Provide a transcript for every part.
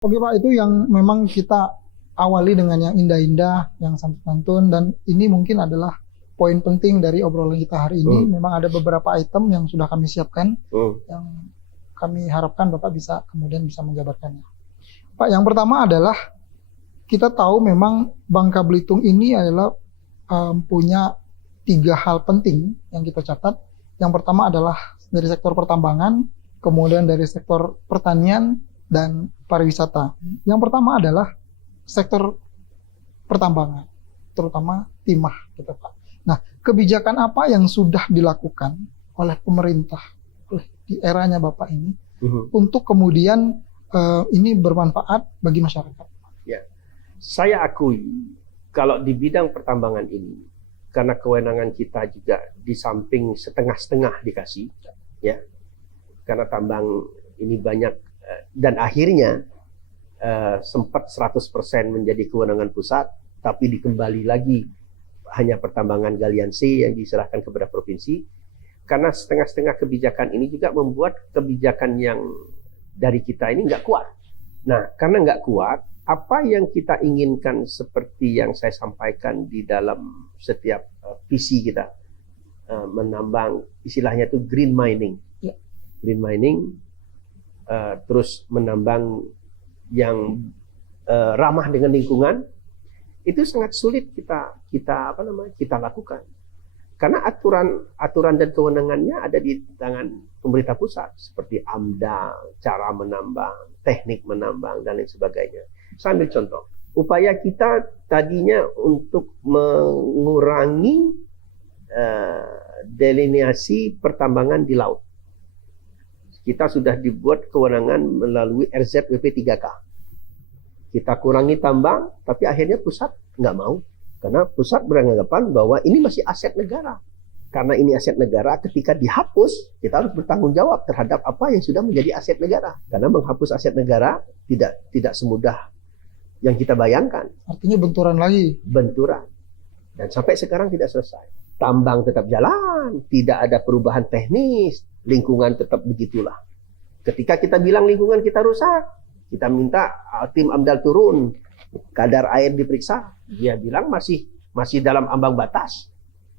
Oke Pak, itu yang memang kita awali dengan yang indah-indah, yang santun-santun, dan ini mungkin adalah poin penting dari obrolan kita hari ini. Memang ada beberapa item yang sudah kami siapkan, yang kami harapkan Bapak bisa kemudian bisa menjabarkannya. Pak, yang pertama adalah kita tahu memang Bangka Belitung ini adalah punya 3 hal penting yang kita catat. Yang pertama adalah dari sektor pertambangan, kemudian dari sektor pertanian, dan pariwisata. Yang pertama adalah sektor pertambangan, terutama timah, gitu Pak. Nah, kebijakan apa yang sudah dilakukan oleh pemerintah di eranya Bapak ini untuk kemudian ini bermanfaat bagi masyarakat? Ya, saya akui kalau di bidang pertambangan ini, karena kewenangan kita juga di samping setengah-setengah dikasih, ya, karena tambang ini banyak dan akhirnya sempat 100% menjadi kewenangan pusat, tapi dikembali lagi hanya pertambangan galian C yang diserahkan kepada provinsi. Karena setengah-setengah kebijakan ini juga membuat kebijakan yang dari kita ini nggak kuat. Nah, karena nggak kuat, apa yang kita inginkan seperti yang saya sampaikan di dalam setiap visi kita, menambang, istilahnya itu green mining. Ya. Green mining, terus menambang yang ramah dengan lingkungan, itu sangat sulit kita lakukan. Karena aturan dan kewenangannya ada di tangan pemerintah pusat, seperti AMDAL, cara menambang, teknik menambang, dan lain sebagainya. Saya ambil contoh, upaya kita tadinya untuk mengurangi delineasi pertambangan di laut. Kita sudah dibuat kewenangan melalui RZWP 3K. Kita kurangi tambang, tapi akhirnya pusat nggak mau. Karena pusat beranggapan bahwa ini masih aset negara. Karena ini aset negara, ketika dihapus, kita harus bertanggung jawab terhadap apa yang sudah menjadi aset negara. Karena menghapus aset negara tidak semudah yang kita bayangkan. Artinya benturan lagi. Benturan. Dan sampai sekarang tidak selesai. Tambang tetap jalan, tidak ada perubahan teknis, lingkungan tetap begitulah. Ketika kita bilang lingkungan kita rusak, kita minta tim AMDAL turun, kadar air diperiksa, dia bilang masih dalam ambang batas.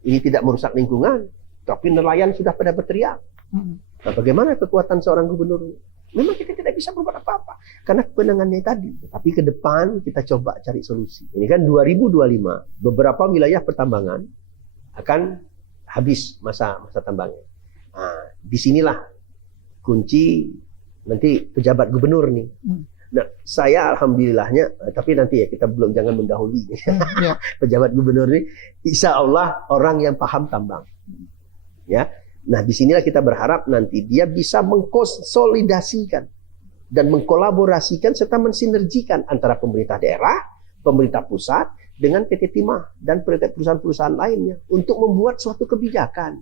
Ini tidak merusak lingkungan, tapi nelayan sudah pada berteriak. Nah, bagaimana kekuatan seorang gubernur? Memang kita tidak bisa berbuat apa-apa karena kewenangannya tadi. Tapi ke depan kita coba cari solusi. Ini kan 2025, beberapa wilayah pertambangan akan habis masa tambangnya. Nah, disinilah kunci nanti pejabat gubernur nih. Nah, saya alhamdulillahnya, tapi nanti ya kita belum, jangan mendahului. Ya. Pejabat gubernur ini, insya Allah orang yang paham tambang. Ya, nah disinilah kita berharap nanti dia bisa mengkonsolidasikan dan mengkolaborasikan serta mensinergikan antara pemerintah daerah, pemerintah pusat dengan PT Timah dan perusahaan-perusahaan lainnya untuk membuat suatu kebijakan.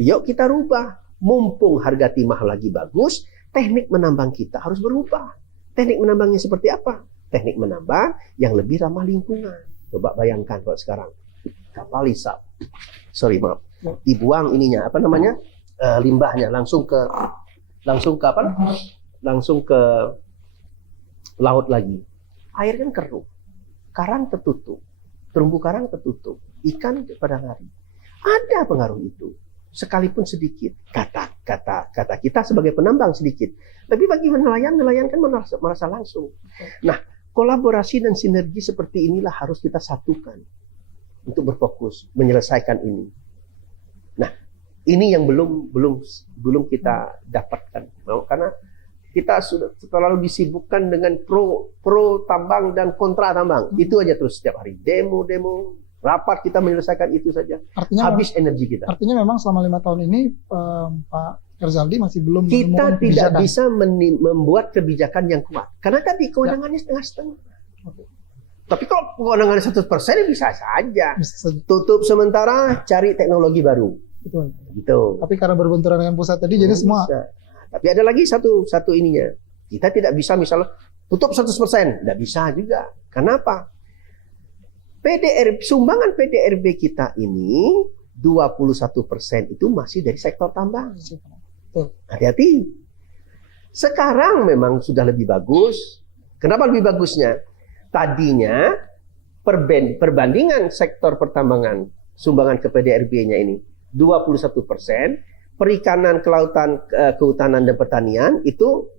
Yuk kita rubah, mumpung harga timah lagi bagus, teknik menambang kita harus berubah. Teknik menambangnya seperti apa? Teknik menambang yang lebih ramah lingkungan. Coba bayangkan kalau sekarang kapal hisap, dibuang ininya, limbahnya langsung ke laut lagi. Air kan keruh, karang tertutup, terumbu karang tertutup, ikan pada lari. Ada pengaruh itu, sekalipun sedikit. Kata kita sebagai penambang sedikit. Tapi bagi nelayan kan merasa langsung. Nah, kolaborasi dan sinergi seperti inilah harus kita satukan untuk berfokus menyelesaikan ini. Nah, ini yang belum kita dapatkan. Karena kita sudah terlalu disibukkan dengan pro tambang dan kontra tambang. Itu aja terus setiap hari demo, rapat kita menyelesaikan itu saja. Artinya habis energi kita. Artinya memang selama 5 tahun ini Pak Erzaldi masih belum kita tidak bisa membuat kebijakan yang kuat. Karena tadi kewenangannya setengah-setengah. Tapi kalau kewenangannya 100% bisa saja. Tutup sementara, cari teknologi baru. Betul. Gitu. Tapi karena berbenturan dengan pusat tadi, jadi semua. Tapi ada lagi satu ininya. Kita tidak bisa misalnya tutup 100%. Tidak bisa juga. Kenapa? Sumbangan PDRB kita ini 21% itu masih dari sektor tambang. Hati-hati. Sekarang memang sudah lebih bagus. Kenapa lebih bagusnya? Tadinya perbandingan sektor pertambangan sumbangan ke PDRB-nya ini 21%, perikanan, kelautan, kehutanan dan pertanian itu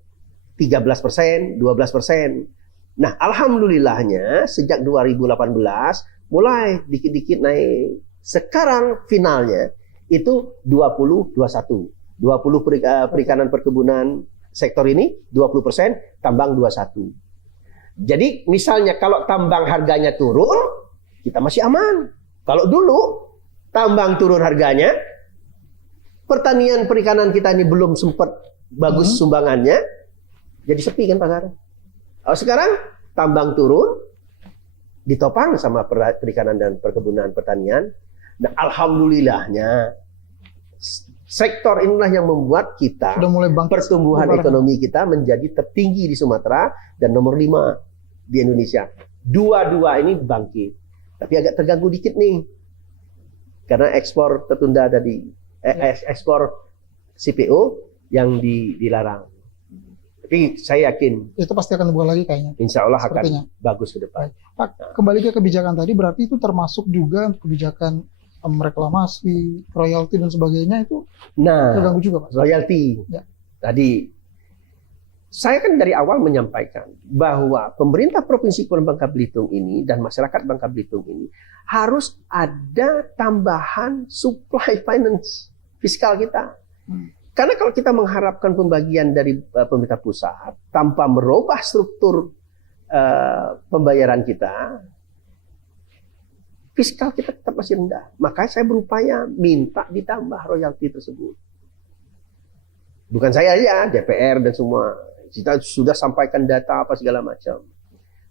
13%, 12%. Nah, alhamdulillahnya sejak 2018 mulai dikit-dikit naik. Sekarang finalnya itu 20-21. 20 perikanan perkebunan sektor ini, 20%, tambang 21. Jadi misalnya kalau tambang harganya turun, kita masih aman. Kalau dulu tambang turun harganya, pertanian perikanan kita ini belum sempat bagus sumbangannya, jadi sepi kan pasar. Sekarang tambang turun, ditopang sama perikanan dan perkebunan pertanian. Nah, alhamdulillahnya sektor inilah yang membuat kita Sudah mulai bangkit pertumbuhan ekonomi kita menjadi tertinggi di Sumatera dan nomor 5 di Indonesia. Dua-dua ini bangkit. Tapi agak terganggu dikit nih. Karena ekspor tertunda dari ekspor CPO yang dilarang. Tapi saya yakin itu pasti akan dibuka lagi kayaknya. insya Allah Sepertinya. akan bagus ke depan. Pak, kembali ke kebijakan tadi, berarti itu termasuk juga untuk kebijakan reklamasi, royalti dan sebagainya itu Nah, terganggu juga, Pak? royalti. Ya. Tadi saya kan dari awal menyampaikan bahwa pemerintah Provinsi Bangka Belitung ini dan masyarakat Bangka Belitung ini harus ada tambahan supply finance fiskal kita. Karena kalau kita mengharapkan pembagian dari pemerintah pusat tanpa merubah struktur pembayaran kita, fiskal kita tetap masih rendah. Makanya saya berupaya minta ditambah royalti tersebut. Bukan saya aja, DPR dan semua. Kita sudah sampaikan data apa segala macam.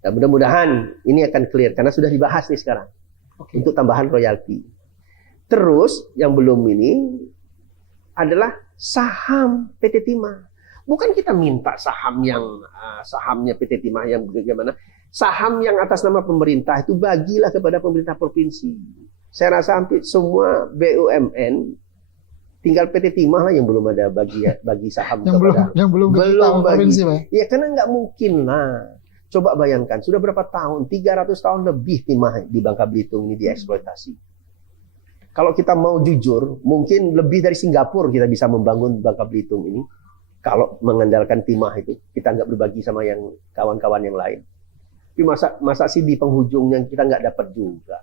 Dan mudah-mudahan ini akan clear karena sudah dibahas nih sekarang. Untuk tambahan royalti. Terus yang belum ini adalah saham PT Timah. Bukan kita minta saham yang sahamnya PT Timah yang bagaimana. Saham yang atas nama pemerintah itu bagilah kepada pemerintah provinsi. Saya rasa hampir semua BUMN tinggal PT Timah lah yang belum ada bagi saham yang belum bagi. provinsi, Pak. Ya karena nggak mungkin lah. Coba bayangkan, sudah berapa tahun? 300 tahun lebih Timah di Bangka Belitung ini dieksploitasi. Kalau kita mau jujur, mungkin lebih dari Singapura kita bisa membangun Bangka Belitung ini. Kalau mengandalkan Timah itu, kita nggak berbagi sama yang kawan-kawan yang lain. Tapi masa sih di penghujung yang kita nggak dapat juga.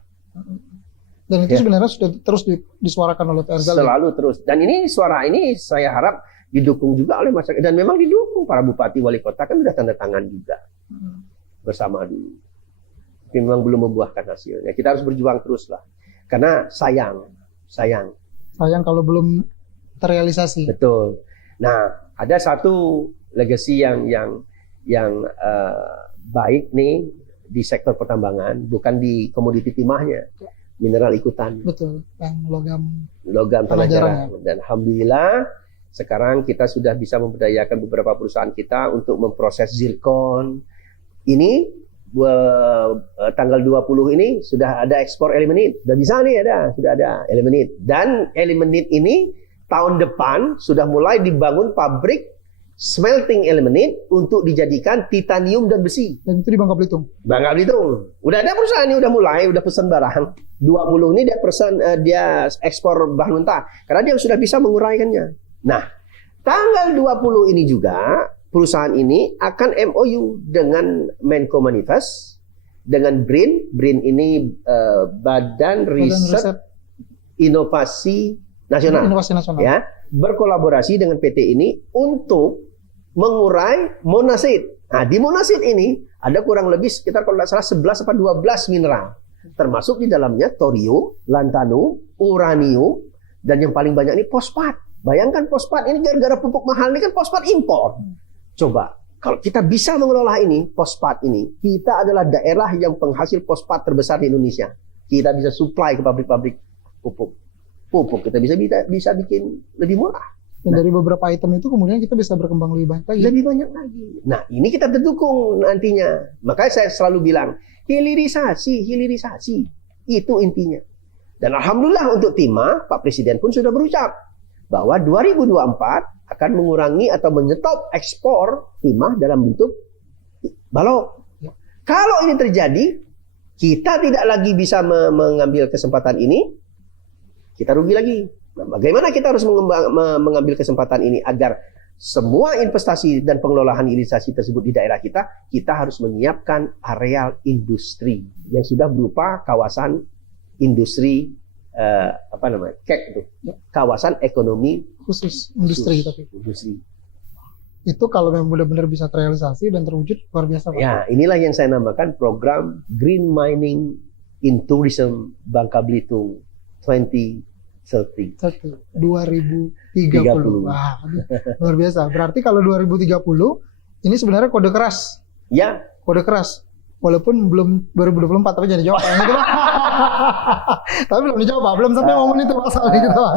Dan itu sebenarnya sudah terus disuarakan oleh Pak Erzal. Selalu terus. Dan ini suara ini saya harap didukung juga oleh masyarakat. Dan memang didukung para bupati wali kota kan sudah tanda tangan juga bersama dulu. Tapi memang belum membuahkan hasilnya. Kita harus berjuang terus lah. Karena sayang kalau belum terrealisasi. Betul. Nah, ada satu legacy yang baik nih di sektor pertambangan, bukan di komoditi timahnya, mineral ikutan. Betul, yang logam tanah jarang. Dan alhamdulillah sekarang kita sudah bisa memberdayakan beberapa perusahaan kita untuk memproses zirkon. Ini tanggal 20 ini sudah ada ekspor elimenit. Sudah bisa nih sudah ada elimenit. Dan elimenit ini tahun depan sudah mulai dibangun pabrik smelting elimenit untuk dijadikan titanium dan besi. Dan itu di Bangka Belitung. Bangka Belitung. Udah ada perusahaan ini udah mulai, udah pesan barang. 20 ini dia ekspor bahan mentah karena dia sudah bisa menguraikannya. Nah, tanggal 20 ini juga perusahaan ini akan MOU dengan Menko Manifest, dengan BRIN. BRIN ini Badan Riset Inovasi Nasional. Ya, berkolaborasi dengan PT ini untuk mengurai monasit. Nah, di monasit ini ada kurang lebih sekitar kalau tidak salah 11 atau 12 mineral. Termasuk di dalamnya thorium, lanthanum, uranium, dan yang paling banyak ini fosfat. Bayangkan fosfat ini gara-gara pupuk mahal ini kan fosfat impor. Coba, kalau kita bisa mengelola ini, fosfat ini, kita adalah daerah yang penghasil fosfat terbesar di Indonesia. Kita bisa supply ke pabrik-pabrik pupuk. Kita bisa bikin lebih murah. Dan dari beberapa item itu kemudian kita bisa berkembang lebih banyak lagi. Lebih banyak lagi. Nah, ini kita dukung nantinya. Makanya saya selalu bilang, hilirisasi. Itu intinya. Dan alhamdulillah untuk Timah, Pak Presiden pun sudah berucap bahwa 2024 akan mengurangi atau menyetop ekspor timah dalam bentuk balok. Ya. Kalau ini terjadi, kita tidak lagi bisa mengambil kesempatan ini, kita rugi lagi. Nah, bagaimana kita harus mengambil kesempatan ini agar semua investasi dan pengelolaan hilirisasi tersebut di daerah kita harus menyiapkan areal industri yang sudah berupa kawasan industri KEK itu, kawasan ekonomi Khusus industri tapi. industri. Itu kalau memang benar-benar bisa terrealisasi dan terwujud luar biasa Pak. Ya, inilah yang saya namakan program Green Mining in Tourism Bangka Belitung 2030. 2030. Wah, aduh, luar biasa. Berarti kalau 2030 ini sebenarnya kode keras. Ya, Kode keras. Walaupun belum 2024 tapi jadi jawab yang itu Pak. Tapi belum dijawab Pak. Belum sampai momen itu Pak soalnya gitu Pak.